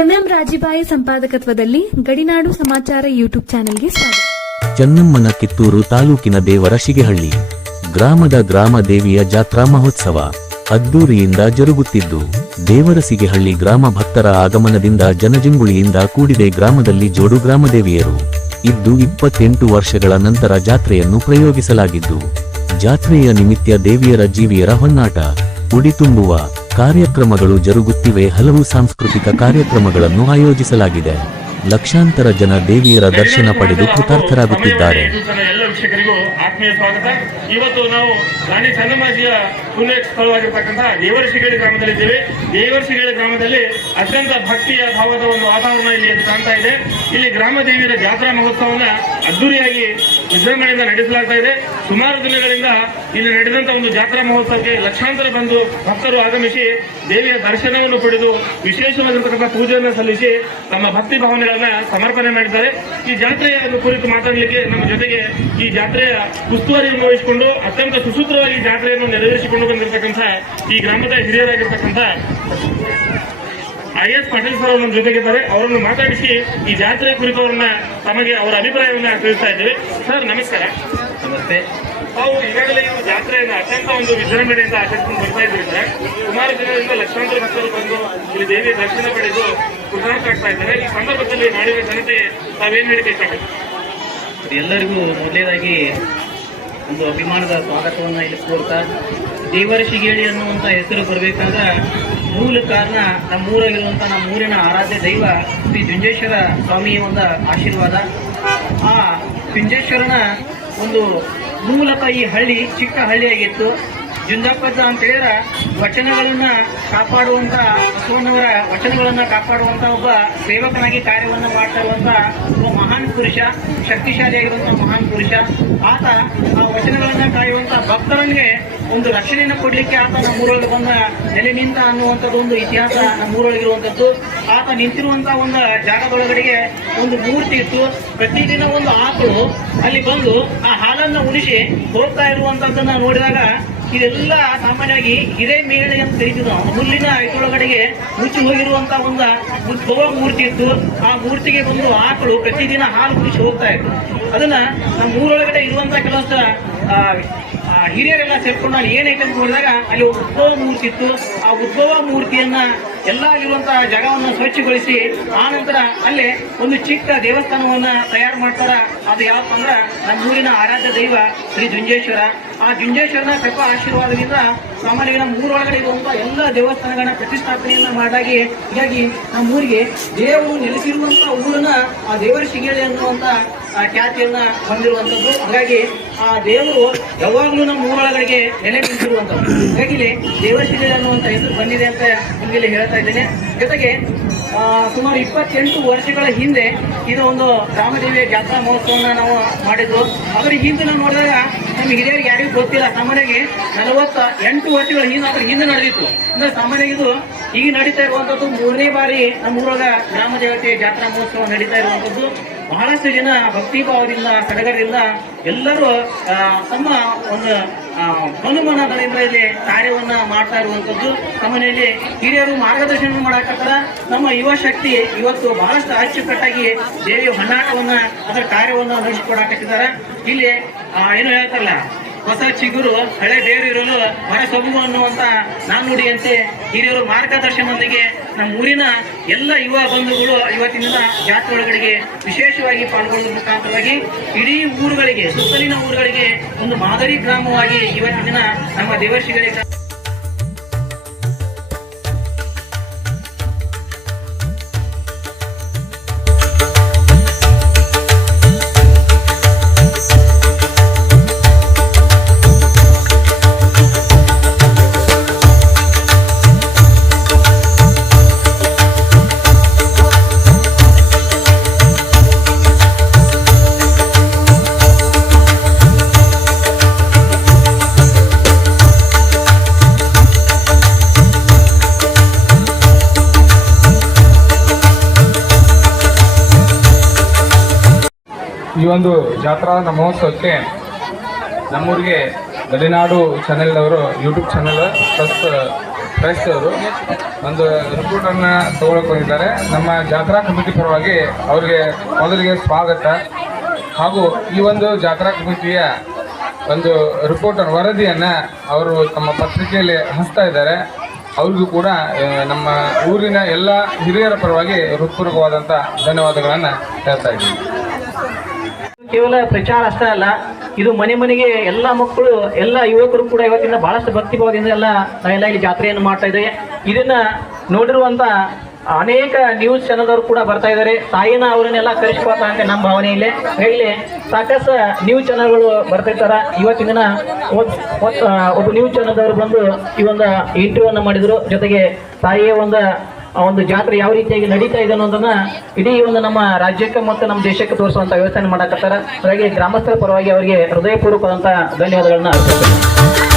MM ರಾಜಿಬಾಯಿ ಸಂಪಾದಕತ್ವದಲ್ಲಿ ಗಡಿನಾಡು ಸಮಾಚಾರ YouTube ಚಾನೆಲ್ಗೆ ಸ್ವಾಗತ. ಚೆನ್ನಮ್ಮನ ಕಿತ್ತೂರು ತಾಲೂಕಿನ ದೇವರ ಶಿಗೆಹಳ್ಳಿ, ಗ್ರಾಮದ ಗ್ರಾಮ ದೇವಿಯ ಜಾತ್ರಾ ಮಹೋತ್ಸವ ಅದ್ದೂರಿಯಿಂದ ಜರುಗುತ್ತಿದ್ದು, ದೇವರ ಸಿಗೆಹಳ್ಳಿ ಗ್ರಾಮ ಭಕ್ತರ ಆಗಮನದಿಂದ ಜನಜಂಗುಳಿಯಿಂದ ಕೂಡಿದೆ ಗ್ರಾಮದಲ್ಲಿ ಜೋಡು ಗ್ರಾಮದೇವಿಯರು ಇದ್ದು ಇಪ್ಪತ್ತೆಂಟು ವರ್ಷಗಳ ನಂತರ ಜಾತ್ರೆಯನ್ನು ಪ್ರಯೋಗಿಸಲಾಗಿದ್ದು, ಜಾತ್ರೆಯ ನಿಮಿತ್ತ ದೇವಿಯರ ಜೀವಿಯರ ಹೊನ್ನಾಟ, ಉಡಿ ತುಂಬುವ ಕಾರ್ಯಕ್ರಮಗಳು ಜರುಗುತ್ತಿವೆ. ಹಲವು ಸಾಂಸ್ಕೃತಿಕ ಕಾರ್ಯಕ್ರಮಗಳನ್ನು ಆಯೋಜಿಸಲಾಗಿದೆ. ಲಕ್ಷಾಂತರ ಜನ ದೇವಿಯರ ದರ್ಶನ ಪಡೆದು ಕೃತಾರ್ಥರಾಗುತ್ತಿದ್ದಾರೆ. ಎಲ್ಲ ಆತ್ಮೀಯ ಸ್ವಾಗತ. ಇವತ್ತು ನಾವು ರಾಣಿ ಚೆನ್ನಮ್ಮಾಜಿಯ ಪುಣ್ಯ ಸ್ಥಳವಾಗಿರ್ತಕ್ಕಂತಹ ಗ್ರಾಮದಲ್ಲಿ ಗ್ರಾಮದಲ್ಲಿದ್ದೇವೆ. ದೇವರಶಿಗೇಳಿ ಗ್ರಾಮದಲ್ಲಿ ಅತ್ಯಂತ ಭಕ್ತಿಯ ಭಾವದ ಒಂದು ವಾತಾವರಣ ಇಲ್ಲಿ ಕಾಣ್ತಾ ಇದೆ. ಇಲ್ಲಿ ಗ್ರಾಮ ದೇವಿಯರ ಜಾತ್ರಾ ಮಹೋತ್ಸವನ ಅದ್ದೂರಿಯಾಗಿ ವಿಜೃಂಭಣೆಯಿಂದ ನಡೆಸಲಾಗ್ತಾ ಇದೆ. ಸುಮಾರು ದಿನಗಳಿಂದ ಇಲ್ಲಿ ನಡೆದಂತ ಒಂದು ಜಾತ್ರಾ ಮಹೋತ್ಸವಕ್ಕೆ ಲಕ್ಷಾಂತರ ಬಂದು ಭಕ್ತರು ಆಗಮಿಸಿ ದೇವಿಯ ದರ್ಶನವನ್ನು ಪಡೆದು ವಿಶೇಷವಾಗಿರ್ತಕ್ಕಂಥ ಪೂಜೆಯನ್ನು ಸಲ್ಲಿಸಿ ತಮ್ಮ ಭಕ್ತಿ ಭಾವನೆಗಳನ್ನ ಸಮರ್ಪಣೆ ಮಾಡಿದ್ದಾರೆ. ಈ ಜಾತ್ರೆಯ ಕುರಿತು ಮಾತಾಡಲಿಕ್ಕೆ ನಮ್ಮ ಜೊತೆಗೆ ಈ ಜಾತ್ರೆಯ ಉಸ್ತುವಾರಿಯನ್ನು ವಹಿಸಿಕೊಂಡು ಅತ್ಯಂತ ಸುಸೂತ್ರವಾಗಿ ಜಾತ್ರೆಯನ್ನು ನೆರವೇರಿಸಿಕೊಂಡು ಬಂದಿರತಕ್ಕಂಥ ಈ ಗ್ರಾಮದ ಹಿರಿಯರಾಗಿರ್ತಕ್ಕಂಥ ಐ ಎಸ್ ಪಾಟೀಲ್ ಸರ್ ನಮ್ಮ ಜೊತೆಗಿದ್ದಾರೆ ಅವರನ್ನು ಮಾತಾಡಿಸಿ ಈ ಜಾತ್ರೆ ಕುರಿತು ಅವರನ್ನ ತಮಗೆ ಅವರ ಅಭಿಪ್ರಾಯವನ್ನು ತಿಳಿಸ್ತಾ ಇದ್ದೀವಿ. ಸರ್ ನಮಸ್ಕಾರ. ನಮಸ್ತೆ. ತಾವು ಈಗಾಗಲೇ ಈ ಜಾತ್ರೆಯನ್ನು ಅತ್ಯಂತ ಒಂದು ವಿಜೃಂಭಣೆಯಿಂದ ಆಚರಿಸಿಕೊಂಡು ಬರ್ತಾ ಇದ್ದೀವಿ ಸರ್. ಸುಮಾರು ದಿನದಿಂದ ಲಕ್ಷಾಂತರ ಭಕ್ತರು ಬಂದು ಇಲ್ಲಿ ದೇವಿ ದರ್ಶನ ಪಡೆದು ಆಗ್ತಾ ಇದ್ದಾರೆ. ಈ ಸಂದರ್ಭದಲ್ಲಿ ನಾಡಿನ ಜನತೆ ತಾವೇನು ಹೇಳಿಕೆ ಇಷ್ಟಪಡ್ತೀವಿ ಎಲ್ಲರಿಗೂ ಮೊದಲೇದಾಗಿ ಒಂದು ಅಭಿಮಾನದ ಸ್ವಾಗತವನ್ನು ಇಲ್ಲಿ ಕೋರ್ತಾ ದೇವರ ಶಿಗೇಳಿ ಅನ್ನುವಂಥ ಹೆಸರು ಬರಬೇಕಾದ ಮೂಲ ಕಾರಣ ನಮ್ಮ ನಮ್ಮೂರಿನ ಆರಾಧ್ಯ ದೈವ ಶ್ರೀ ಜುಂಜೇಶ್ವರ ಸ್ವಾಮಿಯ ಒಂದು ಆಶೀರ್ವಾದ. ಆ ಜುಂಜೇಶ್ವರನ ಒಂದು ಮೂಲಕ ಈ ಹಳ್ಳಿ ಚಿಕ್ಕ ಹಳ್ಳಿಯಾಗಿತ್ತು. ಜುಂಜಾಪದ ಅಂತ ಹೇಳಿದ್ರೆ ವಚನಗಳನ್ನ ಕಾಪಾಡುವಂತ ಬಸವಣ್ಣವರ ವಚನಗಳನ್ನ ಕಾಪಾಡುವಂತ ಒಬ್ಬ ಸೇವಕನಾಗಿ ಕಾರ್ಯವನ್ನು ಮಾಡ್ತಾ ಇರುವಂತ ಒಬ್ಬ ಮಹಾನ್ ಪುರುಷ ಶಕ್ತಿಶಾಲಿಯಾಗಿರುವಂತಹ ಮಹಾನ್ ಪುರುಷ. ಆತ ಆ ವಚನಗಳನ್ನ ಕಾಯುವಂತ ಭಕ್ತರಿಗೆ ಒಂದು ರಕ್ಷಣೆಯನ್ನು ಕೊಡ್ಲಿಕ್ಕೆ ಆತ ನಮ್ಮೂರೊಳಗೆ ಬಂದ ನೆಲೆ ನಿಂತ ಅನ್ನುವಂಥದ್ದು ಒಂದು ಇತಿಹಾಸ ನಮ್ಮೂರೊಳಗಿರುವಂಥದ್ದು ಆತ ನಿಂತಿರುವಂತ ಒಂದು ಜಾಗದೊಳಗಡೆಗೆ ಒಂದು ಮೂರ್ತಿ ಇತ್ತು. ಪ್ರತಿದಿನ ಒಂದು ಆಕಳು ಅಲ್ಲಿ ಬಂದು ಆ ಹಾಲನ್ನು ಉಳಿಸಿ ಹೋಗ್ತಾ ಇರುವಂತದ್ದನ್ನ ನೋಡಿದಾಗ ಇದೆಲ್ಲ ಸಾಮಾನ್ಯವಾಗಿ ಹಿರೇ ಮೇಳೆ ಅಂತ ಕರಿತಿದ್ರು ಹುಲ್ಲಿನ ಇದರೊಳಗಡೆಗೆ ಮುಚ್ಚಿ ಹೋಗಿರುವಂತ ಒಂದು ಉದ್ಭವ ಮೂರ್ತಿ ಇತ್ತು. ಆ ಮೂರ್ತಿಗೆ ಬಂದು ಆಕಳು ಪ್ರತಿದಿನ ಹಾಲು ಕುಡಿಸಿ ಹೋಗ್ತಾ ಇತ್ತು ಅದನ್ನ ನಮ್ಮ ಊರೊಳಗಡೆ ಇರುವಂತ ಕೆಲವೊಂದು ಹಿರಿಯರೆಲ್ಲ ಸೇರ್ಕೊಂಡು ನಾನು ಏನೈತೆ ಅಂತ ನೋಡಿದಾಗ ಅಲ್ಲಿ ಉದ್ಭವ ಮೂರ್ತಿ ಇತ್ತು ಆ ಉದ್ಭವ ಮೂರ್ತಿಯನ್ನ ಎಲ್ಲ ಇರುವಂತಹ ಜಾಗವನ್ನು ಸ್ವಚ್ಛಗೊಳಿಸಿ ಆ ನಂತರ ಅಲ್ಲಿ ಒಂದು ಚಿಕ್ಕ ದೇವಸ್ಥಾನವನ್ನ ತಯಾರು ಮಾಡ್ತಾರ. ಅದು ಯಾವಪ್ಪ ಅಂದ್ರ ನಮ್ಮ ಊರಿನ ಆರಾಧ್ಯ ದೈವ ಶ್ರೀ ಜುಂಜೇಶ್ವರ. ಆ ಜುಂಜೇಶ್ವರನ ಕೃಪಾ ಆಶೀರ್ವಾದದಿಂದ ಸಾಮಾನ್ಯವಾಗಿ ನಮ್ಮ ಊರೊಳಗಡೆ ಇರುವಂತಹ ಎಲ್ಲ ದೇವಸ್ಥಾನಗಳ ಪ್ರತಿಷ್ಠಾಪನೆಯನ್ನ ಮಾಡಾಗಿ, ಹೀಗಾಗಿ ನಮ್ಮ ಊರಿಗೆ ದೇವರು ನೆಲೆಸಿರುವಂತ ಊರನ್ನ ಆ ದೇವರ ಶಿಗೇಳಿ ಅನ್ನುವಂತ ಖ್ಯಾತಿಯನ್ನ ಹೊಂದಿರುವಂತದ್ದು ಹಾಗಾಗಿ ಆ ದೇವರು ಯಾವಾಗಲೂ ನಮ್ಮ ಊರೊಳಗಡೆಗೆ ನೆಲೆ ನಿಂತಿರುವಂತದ್ದು ಹಾಗಾಗಿ ದೇವರ ಅನ್ನುವಂತ ಹೆಸರು ಬಂದಿದೆ ಅಂತ ನಿಮಗೆ ಇಲ್ಲಿ ಹೇಳ್ತಾ ಇದ್ದೇನೆ. ಜೊತೆಗೆ ಸುಮಾರು ಇಪ್ಪತ್ತೆಂಟು ವರ್ಷಗಳ ಹಿಂದೆ ಇದು ಒಂದು ರಾಮದೇವಿಯ ಜಾತ್ರಾ ಮಹೋತ್ಸವನ ನಾವು ಮಾಡಿದ್ರು. ಹಿಂದೆ ನಾವು ನೋಡಿದಾಗ ನಮ್ಮ ಹಿರಿಯರಿಗೆ ಯಾರಿಗೂ ಗೊತ್ತಿಲ್ಲ. ಸಾಮಾನ್ಯವಾಗಿ ನಲವತ್ತ ಎಂಟು ವರ್ಷಗಳ ಹಿಂದೆ ಅದ್ರ ಹಿಂದೆ ನಡೆದಿತ್ತು. ಅಂದ್ರೆ ಸಾಮಾನ್ಯವಾಗಿ ಇದು ಈಗ ನಡೀತಾ ಇರುವಂತದ್ದು ಮೂರನೇ ಬಾರಿ ನಮ್ಮ ಊರಾಗ ಗ್ರಾಮ ದೇವತೆ ಜಾತ್ರಾ ಮಹೋತ್ಸವ ನಡೀತಾ ಇರುವಂತದ್ದು ಬಹಳಷ್ಟು ಜನ ಭಕ್ತಿ ಭಾವದಿಂದ ಸಡಗರದಿಂದ ಎಲ್ಲರೂ ತಮ್ಮ ಒಂದು ಮನುಮನಗಳಿಂದ ಇಲ್ಲಿ ಕಾರ್ಯವನ್ನ ಮಾಡ್ತಾ ಇರುವಂಥದ್ದು ನಮ್ಮನೆಯಲ್ಲಿ ಹಿರಿಯರು ಮಾರ್ಗದರ್ಶನ ಮಾಡಾಕತ್ತಾರ ನಮ್ಮ ಯುವ ಶಕ್ತಿ ಇವತ್ತು ಬಹಳಷ್ಟು ಅಚ್ಚುಕಟ್ಟಾಗಿ ದೇವಿ ಹೊನ್ನಾಟವನ್ನ, ಅದರ ಕಾರ್ಯವನ್ನ ನಡೆಸಿಕೊಡಾಕತ್ತಿದ್ದಾರೆ ಇಲ್ಲಿ ಏನು ಹೇಳ್ತಾರಲ್ಲ ಹೊಸ ಚಿಗುರು, ಹಳೆ ಬೇರಿರಲು ಹೊರ ಸೊಬಗು ಅನ್ನುವಂತ ನಾನುಡಿಯಂತೆ ಹಿರಿಯರು ಮಾರ್ಗದರ್ಶನದೊಂದಿಗೆ ನಮ್ಮ ಊರಿನ ಎಲ್ಲ ಯುವ ಬಂಧುಗಳು ಇವತ್ತಿನ ಜಾತ್ರೆ ಒಳಗಡೆಗೆ ವಿಶೇಷವಾಗಿ ಪಾಲ್ಗೊಳ್ಳುವ ಮುಖಾಂತರವಾಗಿ ಇಡೀ ಊರುಗಳಿಗೆ, ಸುತ್ತಲಿನ ಊರುಗಳಿಗೆ ಒಂದು ಮಾದರಿ ಗ್ರಾಮವಾಗಿ ಇವತ್ತಿನ ನಮ್ಮ ದೇವರ್ಷಿಗಳಿಗೆ ಈ ಒಂದು ಜಾತ್ರಾ ಮಹೋತ್ಸವಕ್ಕೆ ನಮ್ಮೂರಿಗೆ ಗಡಿನಾಡು ಚಾನೆಲ್ನವರು ಯೂಟ್ಯೂಬ್ ಚಾನೆಲ್ ಪ್ಲಸ್ ಕ್ರೈಸ್ತವರು ಒಂದು ರಿಪೋರ್ಟನ್ನು ತಗೊಳಕ್ಕೆ ಬಂದಿದ್ದಾರೆ ನಮ್ಮ ಜಾತ್ರಾ ಕಮಿಟಿ ಪರವಾಗಿ ಅವರಿಗೆ ಮೊದಲಿಗೆ ಸ್ವಾಗತ. ಹಾಗೂ ಈ ಒಂದು ಜಾತ್ರಾ ಕಮಿಟಿಯ ಒಂದು ರಿಪೋರ್ಟ್ ವರದಿಯನ್ನು ಅವರು ತಮ್ಮ ಪತ್ರಿಕೆಯಲ್ಲಿ ಹಂಚ್ತಾ ಇದ್ದಾರೆ. ಅವ್ರಿಗೂ ಕೂಡ ನಮ್ಮ ಊರಿನ ಎಲ್ಲ ಹಿರಿಯರ ಪರವಾಗಿ ಹೃತ್ಪೂರ್ವಕವಾದಂಥ ಧನ್ಯವಾದಗಳನ್ನು ಹೇಳ್ತಾ ಇದ್ದೀನಿ. ಕೇವಲ ಪ್ರಚಾರ ಅಷ್ಟೇ ಅಲ್ಲ, ಇದು ಮನೆ ಮನೆಗೆ ಎಲ್ಲ ಮಕ್ಕಳು, ಎಲ್ಲ ಯುವಕರು ಕೂಡ ಇವತ್ತಿನ ಬಹಳಷ್ಟು ಭಕ್ತಿ ಭಾವದಿಂದ ಎಲ್ಲ ನಾವೆಲ್ಲ ಇಲ್ಲಿ ಜಾತ್ರೆಯನ್ನು ಮಾಡ್ತಾ ಇದ್ದೇವೆ. ಇದನ್ನ ನೋಡಿರುವಂತ ಅನೇಕ ನ್ಯೂಸ್ ಚಾನಲ್ದವರು ಕೂಡ ಬರ್ತಾ ಇದ್ದಾರೆ. ತಾಯಿನ ಅವರನ್ನೆಲ್ಲ ಕರೆಸ್ಕೊಳ್ತಾ ಅಂತ ನಮ್ಮ ಭಾವನೆ ಇಲ್ಲಿ. ಹೇಳಿ ಸಾಕಷ್ಟು ನ್ಯೂಸ್ ಚಾನಲ್ಗಳು ಬರ್ತಾ ಇವತ್ತಿನ ದಿನ ಒಬ್- ಒಬ್ಬ ನ್ಯೂಸ್ ಚಾನಲ್ದವರು ಬಂದು ಈ ಒಂದು ಇಂಟರ್ವ್ಯೂ ಮಾಡಿದ್ರು. ಜೊತೆಗೆ ತಾಯಿಯ ಒಂದು ಆ ಒಂದು ಜಾತ್ರೆ ಯಾವ ರೀತಿಯಾಗಿ ನಡೀತಾ ಇದೆ ಅನ್ನೋದನ್ನ ಇಡೀ ಒಂದು ನಮ್ಮ ರಾಜ್ಯಕ್ಕೆ ಮತ್ತು ನಮ್ಮ ದೇಶಕ್ಕೆ ತೋರಿಸುವಂತ ವ್ಯವಸ್ಥೆಯನ್ನು ಮಾಡಕತ್ತಾರ. ಹಾಗಾಗಿ ಗ್ರಾಮಸ್ಥರ ಪರವಾಗಿ ಅವರಿಗೆ ಹೃದಯಪೂರ್ವಕವಾದಂತಹ ಧನ್ಯವಾದಗಳನ್ನ ಅರ್ಪಿಸ್ತೇನೆ.